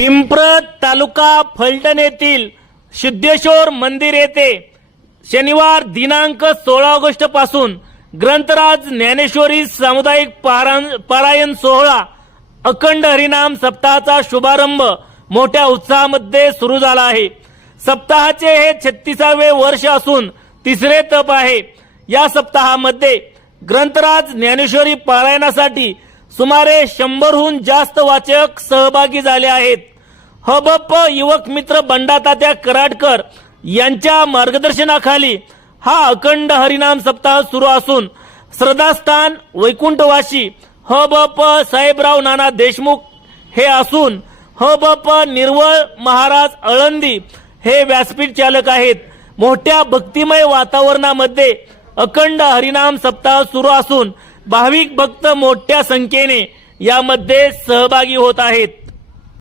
पिंपरत तालुका फलटण येथील सिद्धेश्वर मंदिर येथे शनिवार दिनांक 16 ऑगस्ट पासून ग्रंथराज ज्ञानेश्वरी सामुदायिक पारायण सोहळा अखंड हरिनाम सप्ताहाचा शुभारंभ मोठ्या उत्साहामध्ये सुरू झाला आहे। सप्ताहाचे हे 36वे वर्ष असून तिसरे तप आहे। या सप्ताहामध्ये ग्रंथराज ज्ञानेश्वरी पारायणासाठी सुमारे 100हून जास्त वाचक सहभागी झाले आहेत। हबप युवक मित्र बंडातात्या कराडकर यांच्या मार्गदर्शनाखाली हा अखंड हरिनाम सप्ताह सुरू असून श्रद्धास्थान वैकुंठवासी हबप साहेबराव नाना देशमुख हे असून हबप निर्वळ महाराज अळंदी हे व्यासपीठ चालक आहेत। मोठ्या भक्तिमय वातावरणामध्ये अखंड हरिनाम सप्ताह सुरू असून भाविक भक्त मोठ्या संख्येने यामध्ये सहभागी होत आहेत।